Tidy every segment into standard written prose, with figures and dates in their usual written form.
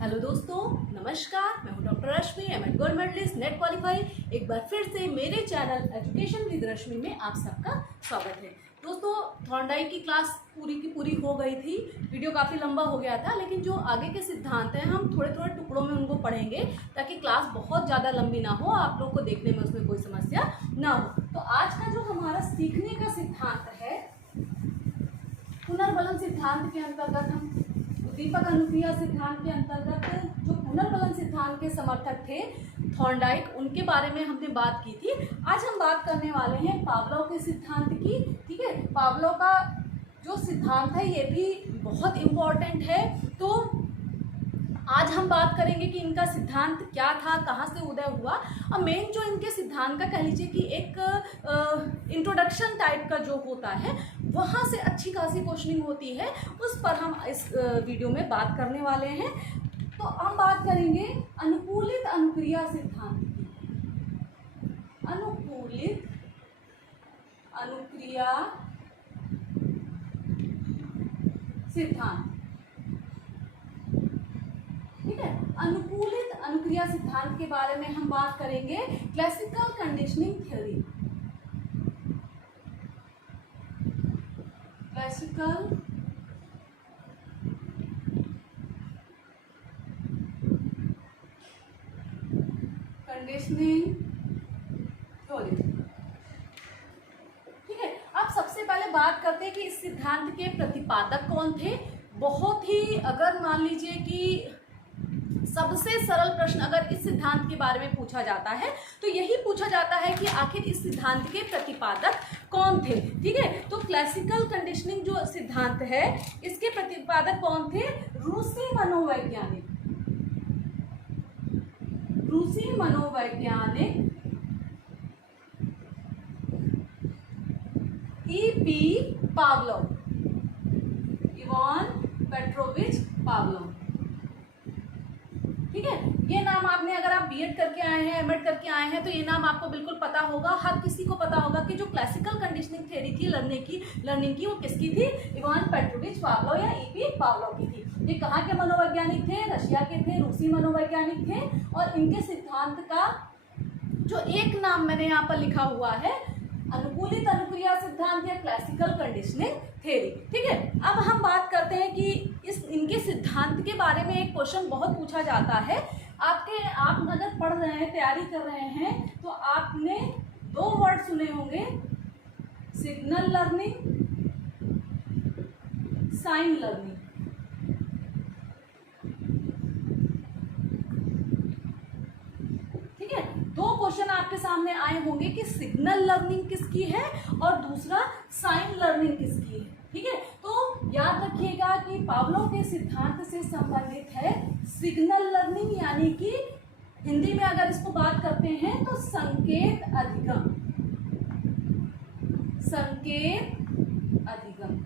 Hello दोस्तों, नमस्कार। मैं हूं doctor Rashmi, MEd gold medalist, NET qualify. एक बार फिर से मेरे चैनल एजुकेशन विद रश्मि में आप सबका स्वागत है। दोस्तों, थॉर्नडाइक की क्लास पूरी की पूरी हो गई थी। वीडियो काफ़ी लंबा हो गया था, लेकिन जो आगे के सिद्धांत हैं हम थोड़े थोड़े टुकड़ों में उनको पढ़ेंगे ताकि क्लास बहुत ज़्यादा लंबी ना हो, आप लोग को देखने में उसमें कोई समस्या ना हो। तो आज का जो हमारा सीखने का सिद्धांत है, पुनर्बलन सिद्धांत के अंतर्गत हम दीपक अनुक्रिया सिद्धांत के अंतर्गत जो पुनर्बलन सिद्धांत के समर्थक थे थॉर्नडाइक, उनके बारे में हमने बात की थी। आज हम बात करने वाले हैं पावलोव के सिद्धांत की। ठीक है, पावलोव का जो सिद्धांत है ये भी बहुत इम्पोर्टेंट है। तो आज हम बात करेंगे कि इनका सिद्धांत क्या था, कहाँ से उदय हुआ, और मेन जो इनके सिद्धांत का कह लीजिए कि एक इंट्रोडक्शन टाइप का जो होता है वहाँ से अच्छी खासी क्वेश्चनिंग होती है, उस पर हम इस वीडियो में बात करने वाले हैं। तो हम बात करेंगे अनुकूलित अनुक्रिया सिद्धांत की। अनुकूलित अनुक्रिया सिद्धांत, ठीक है। अनुकूलित अनुक्रिया सिद्धांत के बारे में हम बात करेंगे। Classical conditioning theory, classical conditioning theory, ठीक है। अब सबसे पहले बात करते हैं कि इस सिद्धांत के प्रतिपादक कौन थे। बहुत ही, अगर मान लीजिए कि सबसे सरल प्रश्न अगर इस सिद्धांत के बारे में पूछा जाता है तो यही पूछा जाता है कि आखिर इस सिद्धांत के प्रतिपादक कौन थे। ठीक है, तो क्लासिकल कंडीशनिंग जो सिद्धांत है इसके प्रतिपादक कौन थे? रूसी मनोवैज्ञानिक, रूसी मनोवैज्ञानिक E P. Pavlov, Ivan Petrovich Pavlov. ठीक है, ये नाम आपने, अगर आप बीएड करके आए हैं, एमएड करके आए हैं, तो ये नाम आपको बिल्कुल पता होगा। हर किसी को पता होगा कि जो क्लासिकल कंडीशनिंग थ्योरी थी लर्निंग की वो किसकी थी? इवान पेट्रोविच पावलोव या ई.पी. पावलोव की थी। ये कहाँ के मनोवैज्ञानिक थे? रशिया के थे, रूसी मनोवैज्ञानिक थे। और इनके सिद्धांत का जो एक नाम मैंने यहाँ पर लिखा हुआ है, अनुकूलित अनुक्रिया सिद्धांत या क्लासिकल कंडीशनिंग थ्योरी। ठीक है, अब हम बात करते हैं कि इनके सिद्धांत के बारे में एक क्वेश्चन बहुत पूछा जाता है। आप अगर पढ़ रहे हैं, तैयारी कर रहे हैं, तो आपने दो वर्ड सुने होंगे, सिग्नल लर्निंग, साइन लर्निंग। ठीक है, दो क्वेश्चन आपके सामने आए होंगे कि सिग्नल लर्निंग किसकी है और दूसरा साइन लर्निंग किसकी है। ठीक है, तो याद रखिएगा कि पावलोव के सिद्धांत से संबंधित है सिग्नल लर्निंग, यानी कि हिंदी में अगर इसको बात करते हैं तो संकेत अधिगम, संकेत अधिगम।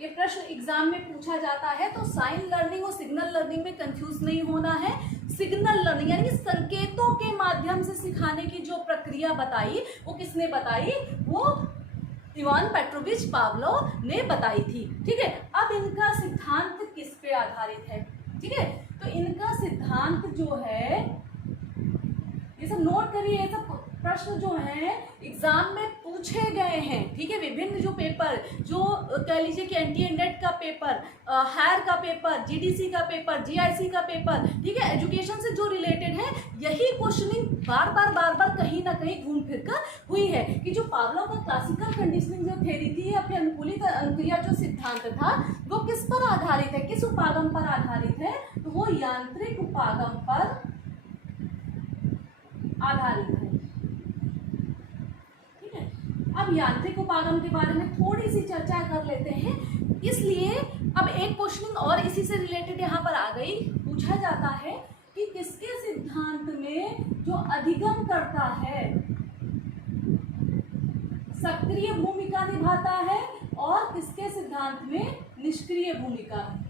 ये प्रश्न एग्जाम में पूछा जाता है, तो साइन लर्निंग और सिग्नल लर्निंग में कंफ्यूज नहीं होना है। सिग्नल लर्निंग यानी संकेतों के माध्यम से सिखाने की जो प्रक्रिया बताई वो किसने बताई? वो इवान पेट्रोविच पावलोव ने बताई थी। ठीक है, अब इनका सिद्धांत किस पे आधारित है? ठीक है, तो इनका सिद्धांत जो है, ये सब नोट करिए, ये सब प्रश्न जो हैं एग्जाम में पूछे गए हैं। ठीक है, विभिन्न जो पेपर, जो कह लीजिए कि एनटीए नेट का पेपर, हायर का पेपर, जीडीसी का पेपर, जीआईसी का पेपर, ठीक है, एजुकेशन से जो रिलेटेड है, यही क्वेश्चनिंग बार बार कहीं ना कहीं घूम फिर कर हुई है कि जो पावलोव का क्लासिकल कंडीशनिंग जो थ्योरी थी या फिर अनुकूलित अनुक्रिया जो सिद्धांत था वो किस पर आधारित है, किस उपागम पर आधारित है? तो वो यांत्रिक उपागम पर आधारित है। अब यांत्रिक उपागम के बारे में थोड़ी सी चर्चा कर लेते हैं। इसलिए अब एक क्वेश्चन और इसी से रिलेटेड यहाँ पर आ गई, पूछा जाता है कि किसके सिद्धांत में जो अधिगम करता है सक्रिय भूमिका निभाता है और किसके सिद्धांत में निष्क्रिय भूमिका है।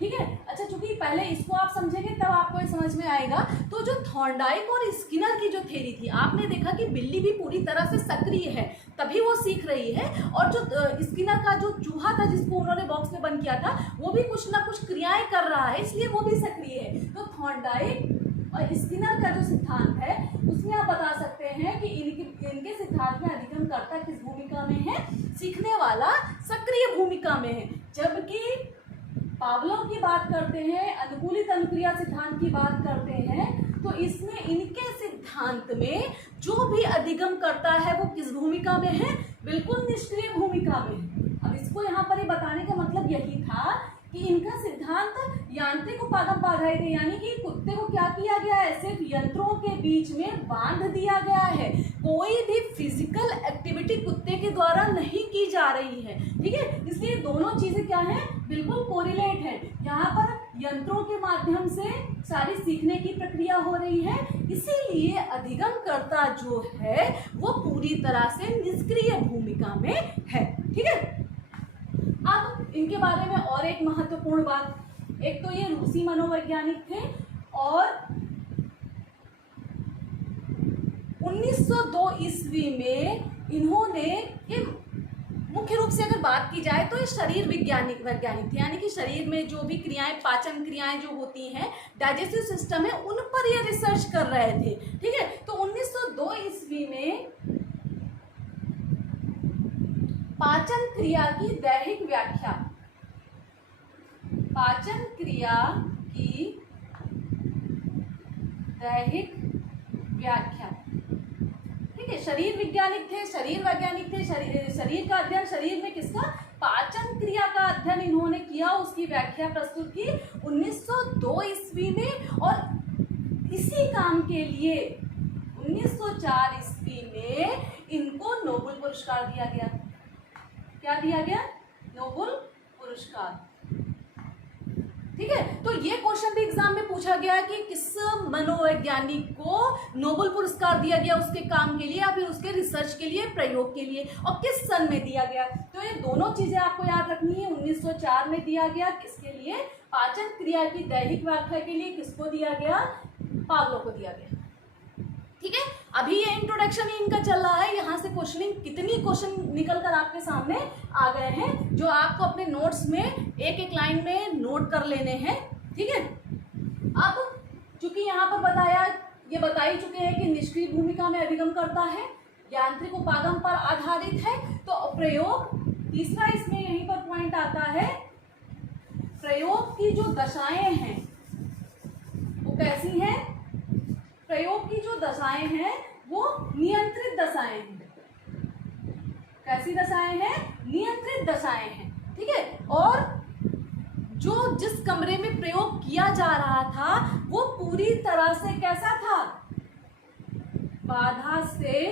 ठीक है। अच्छा, चूंकि पहले इसको आप समझेंगे तब आपको ये समझ में आएगा। तो जो थॉर्नडाइक और स्किनर की जो थ्योरी थी, आपने देखा कि बिल्ली भी पूरी तरह से सक्रिय है, तभी वो सीख रही है, और जो स्किनर का जो चूहा था जिसको उन्होंने बॉक्स में बंद किया था, वो भी कुछ ना कुछ क्रियाएं कर रहा है, इसलिए वो भी सक्रिय है। तो थॉर्नडाइक और स्किनर का जो सिद्धांत है उसमें आप बता सकते हैं कि इनके सिद्धांत में अधिगमकर्ता किस भूमिका में है, सीखने वाला सक्रिय भूमिका में है। जबकि पावलोव की बात करते हैं, अनुकूलित अनुक्रिया सिद्धांत की बात करते हैं, तो इसमें इनके सिद्धांत में जो भी अधिगम करता है वो किस भूमिका में है, बिल्कुल निष्क्रिय भूमिका में है। अब इसको यहाँ पर बताने का मतलब यही था कि इनका सिद्धांत यांत्रिक उपागम बाधाएं थे, यानी कि कुत्ते को क्या किया गया है, सिर्फ यंत्रों के बीच में बांध दिया गया है, कोई भी फिजिकल एक्टिविटी कुत्ते के द्वारा नहीं की जा रही है, ठीक है। इसलिए दोनों चीजें क्या है, बिल्कुल कोरिलेट है। यहाँ पर यंत्रों के माध्यम से सारी सीखने की प्रक्रिया हो रही है, इसीलिए अधिगमकर्ता जो है वो पूरी तरह से निष्क्रिय भूमिका में है, ठीक है। अब इनके बारे में और एक महत्वपूर्ण बात, एक तो ये रूसी मनोवैज्ञानिक थे, और 1902 ईस्वी में इन्होंने, ये मुख्य रूप से अगर बात की जाए तो ये शरीर वैज्ञानिक थे, यानी कि शरीर में जो भी क्रियाएं, पाचन क्रियाएं जो होती हैं, डाइजेस्टिव सिस्टम है, उन पर ये रिसर्च कर रहे थे, ठीक है। तो 1902 ईस्वी में पाचन क्रिया की दैहिक व्याख्या, पाचन क्रिया की दैहिक व्याख्या, ठीक है। शरीर वैज्ञानिक थे, शरीर वैज्ञानिक थे, शरीर का अध्ययन, शरीर में किसका, पाचन क्रिया का अध्ययन इन्होंने किया, उसकी व्याख्या प्रस्तुत की 1902 ईस्वी में। और इसी काम के लिए 1904 ईस्वी में इनको नोबेल पुरस्कार दिया गया। क्या दिया गया, नोबेल पुरस्कार, ठीक है। तो ये क्वेश्चन भी एग्जाम में पूछा गया कि किस मनोवैज्ञानिक को नोबेल पुरस्कार दिया गया उसके काम के लिए या फिर उसके रिसर्च के लिए, प्रयोग के लिए, और किस सन में दिया गया। तो ये दोनों चीजें आपको याद रखनी है। 1904 में दिया गया, किसके लिए, पाचन क्रिया की दैहिक व्याख्या के लिए, किसको दिया गया, पावलोव को दिया गया, ठीक है। अभी ये इंट्रोडक्शन ही इनका चल रहा है, यहाँ से क्वेश्चनिंग, कितनी क्वेश्चन निकल कर आपके सामने आ गए हैं, जो आपको अपने नोट्स में एक एक लाइन में नोट कर लेने हैं, ठीक है। अब चूंकि यहाँ पर बताया, ये बता ही चुके हैं कि निष्क्रिय भूमिका में अधिगम करता है, यांत्रिक उपागम पर आधारित है। तो प्रयोग, तीसरा इसमें यहीं पर पॉइंट आता है, प्रयोग की जो दशाएं हैं वो कैसी हैं, प्रयोग की जो दशाएं हैं वो नियंत्रित दशाएं हैं। कैसी दशाएं हैं, नियंत्रित दशाएं हैं, ठीक है। और जो जिस कमरे में प्रयोग किया जा रहा था वो पूरी तरह से कैसा था, बाधा से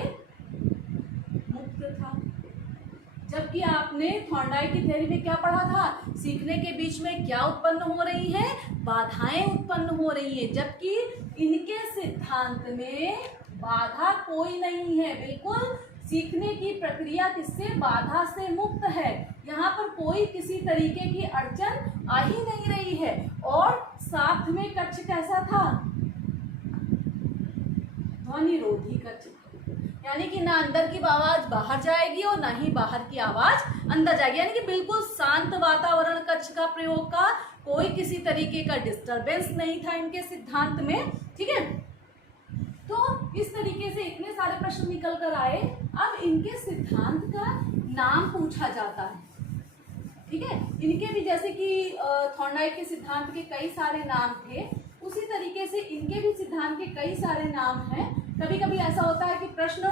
मुक्त था। जबकि आपने थॉर्नडाइक की थ्योरी में क्या पढ़ा था, सीखने के बीच में क्या उत्पन्न हो रही है, बाधाएं उत्पन्न हो रही है, जबकि इनके सिद्धांत में बाधा कोई नहीं है, बिल्कुल सीखने की प्रक्रिया किससे, बाधा से मुक्त है। यहाँ पर कोई किसी तरीके की अड़चन आ ही नहीं रही है। और साथ में कक्ष कैसा था, ध्वनिरोधी कक्ष, यानी कि ना अंदर की आवाज बाहर जाएगी और ना ही बाहर की आवाज अंदर जाएगी, यानी कि बिल्कुल शांत वातावरण कक्ष का प्रयोग का कोई किसी तरीके का डिस्टरबेंस नहीं था इनके सिद्धांत में, ठीक है। तो इस तरीके से इतने सारे प्रश्न निकल कर आए। अब इनके सिद्धांत का नाम पूछा जाता है, ठीक है। इनके भी जैसे कि थॉर्नडाइक के सिद्धांत के कई सारे नाम थे, उसी तरीके से इनके भी सिद्धांत के कई सारे नाम हैं। कभी कभी ऐसा होता है कि प्रश्न,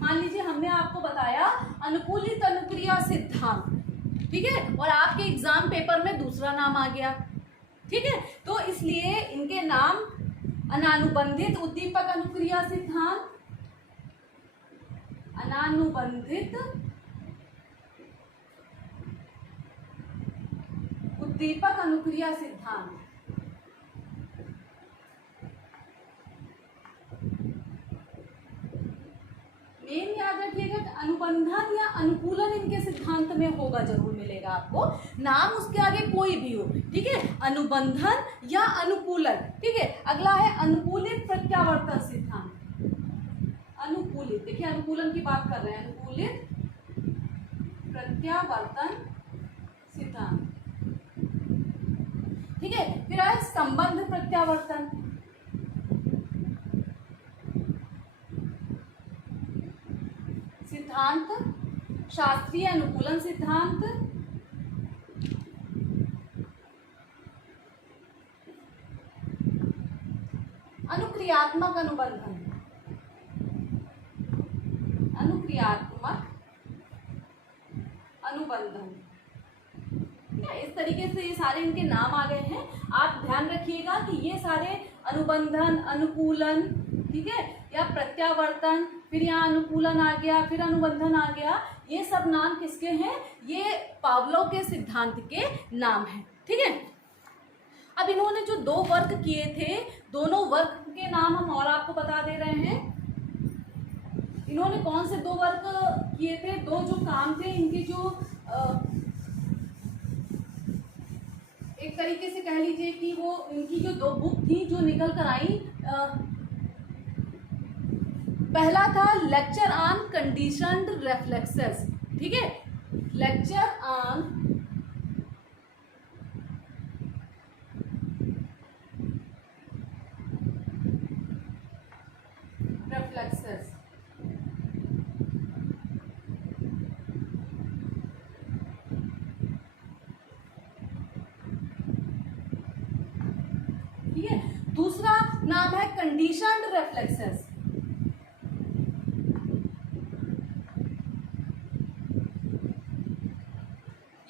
मान लीजिए हमने आपको बताया अनुकूलित अनुक्रिया सिद्धांत, ठीक है, और आपके एग्जाम पेपर में दूसरा नाम आ गया, ठीक है। तो इसलिए इनके नाम अनानुबंधित उद्दीपक अनुक्रिया सिद्धांत, अनानुबंधित उद्दीपक अनुक्रिया सिद्धांत, मेन याद रखिएगा अनुबंधित अनुबंधन या अनुकूलन इनके सिद्धांत में होगा, जरूर मिलेगा आपको, नाम उसके आगे कोई भी हो, ठीक है, अनुबंधन या अनुकूलन। ठीक है, अगला है अनुकूलित प्रत्यावर्तन सिद्धांत। अनुकूलित, देखिए अनुकूलन की बात कर रहे हैं, अनुकूलित प्रत्यावर्तन सिद्धांत। ठीक है, फिर आए संबंध प्रत्यावर्तन। सिद्धांत, शास्त्रीय अनुकूलन सिद्धांत, अनुक्रियात्मक अनुबंधन, अनुक्रियात्मक अनुबंधन। इस तरीके से ये सारे इनके नाम आ गए हैं। आप ध्यान रखिएगा कि ये सारे अनुबंधन, अनुकूलन, ठीक है, या प्रत्यावर्तन, फिर यहाँ अनुकूलन आ गया, फिर अनुबंधन आ गया, ये सब नाम किसके हैं? ये पावलोव के सिद्धांत के नाम हैं। ठीक है, अब इन्होंने जो 2 वर्क किए थे, दोनों वर्क के नाम हम और आपको बता दे रहे हैं। इन्होंने कौन से 2 वर्क किए थे? 2 जो काम थे इनके, जो एक तरीके से कह लीजिए कि वो इनकी जो 2 बुक थी जो निकल कर आई, पहला था लेक्चर ऑन कंडीशनड रेफ्लेक्सेस। ठीक है, लेक्चर ऑन रेफ्लेक्सेस। ठीक है, दूसरा नाम है कंडीशनड रेफ्लेक्सेस।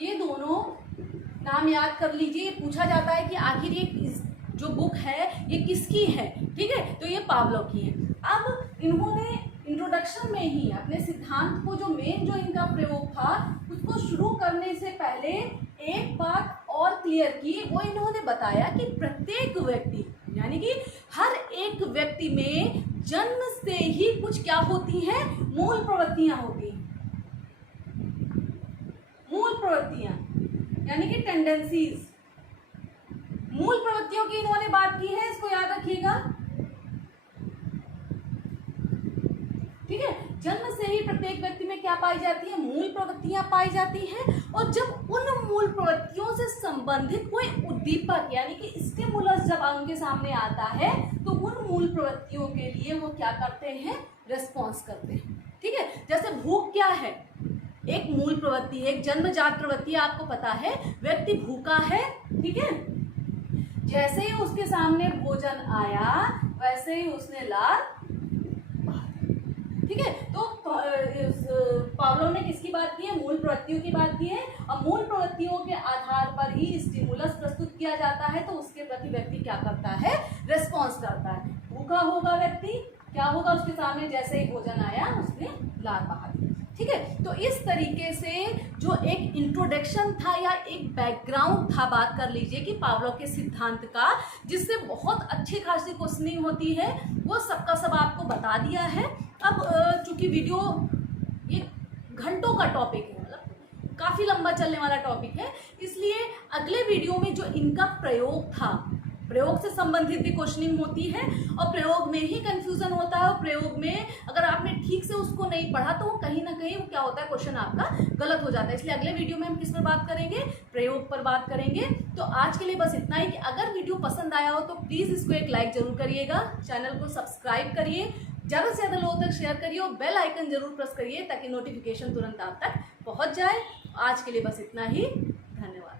ये दोनों नाम याद कर लीजिए। पूछा जाता है कि आखिर ये जो बुक है ये किसकी है। ठीक है, तो ये पावलोव की है। अब इन्होंने इंट्रोडक्शन में ही अपने सिद्धांत को, जो मेन जो इनका प्रयोग था, उसको शुरू करने से पहले एक बात और क्लियर की। वो इन्होंने बताया कि प्रत्येक व्यक्ति, यानी कि हर एक व्यक्ति में जन्म से ही कुछ क्या होती हैं? मूल प्रवृत्तियां होती हैं। मूल प्रवृत्तियां यानी कि टेंडेंसीज। मूल प्रवृत्तियों की इन्होंने बात की है, इसको याद रखिएगा। ठीक है, जन्म से ही प्रत्येक व्यक्ति में क्या पाई जाती है? मूल प्रवृत्तियां पाई जाती हैं। और जब उन मूल प्रवृत्तियों से संबंधित कोई उद्दीपक यानी कि स्टिमुलस जब उनके सामने आता है, तो उन मूल प्रवृत्तियों के लिए वो क्या करते हैं? रिस्पॉन्स करते हैं। ठीक है, जैसे भूख क्या है? एक मूल प्रवृत्ति, एक जन्मजात प्रवृत्ति, आपको पता है। व्यक्ति भूखा है, ठीक है, जैसे ही उसके सामने भोजन आया वैसे ही उसने लार, ठीक है। तो पावलोव ने किसकी बात की है? मूल प्रवृत्तियों की बात की है। और मूल प्रवृत्तियों के आधार पर ही स्टिमुलस प्रस्तुत किया जाता है, तो उसके प्रति व्यक्ति क्या करता है? रिस्पॉन्स करता है। भूखा होगा व्यक्ति, क्या होगा? उसके सामने जैसे ही भोजन आया उसने लार बहा दी। ठीक है, तो इस तरीके से जो एक इंट्रोडक्शन था या एक बैकग्राउंड था, बात कर लीजिए कि पावलोव के सिद्धांत का, जिससे बहुत अच्छी खासी क्वेश्चनिंग होती है, वो सबका सब आपको बता दिया है। अब चूंकि वीडियो ये घंटों का टॉपिक है, मतलब काफ़ी लंबा चलने वाला टॉपिक है, इसलिए अगले वीडियो में जो इनका प्रयोग था, प्रयोग से संबंधित भी क्वेश्चनिंग होती है और प्रयोग में ही कंफ्यूजन होता है। और प्रयोग में अगर आपने ठीक से उसको नहीं पढ़ा तो वो कहीं ना कहीं क्या होता है, क्वेश्चन आपका गलत हो जाता है। इसलिए अगले वीडियो में हम किस पर बात करेंगे? प्रयोग पर बात करेंगे। तो आज के लिए बस इतना ही कि अगर वीडियो पसंद आया हो तो प्लीज़ इसको एक लाइक जरूर करिएगा, चैनल को सब्सक्राइब करिए, ज़्यादा से ज़्यादा लोगों तक शेयर करिए और बेल आइकन जरूर प्रेस करिए ताकि नोटिफिकेशन तुरंत आप तक पहुँच जाए। आज के लिए बस इतना ही, धन्यवाद।